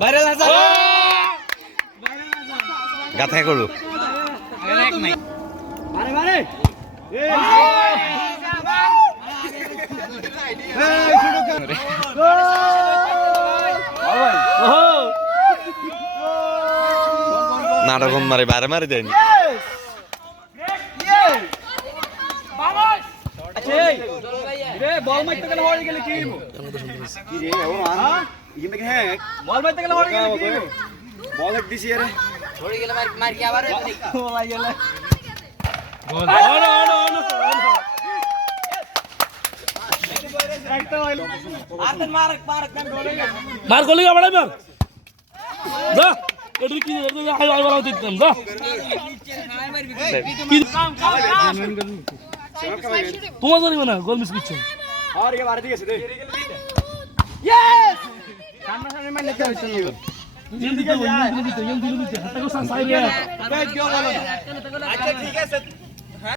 Viral Hasan গাথায় করু মারে মারে নাটক মারে বারে মারে দেয়নি বল মারতে গেলে হয়ে গেলে কি কি রে ও ইয়ে এখান থেকে হ্যাঁ। বল মারতে গেলে মারা গেল বল হেড দিছি আরে ছড়ে গেল মার মার কি আবার বল গেল। বল অন অন অন মার করলি আবার মার। যা এটা কি যা। আই আই বলাও দিতাম যা তোমার জানি না গোল মিস করছে। আর এবার দিকে দে। ইয়েস আচ্ছা ঠিক আছে।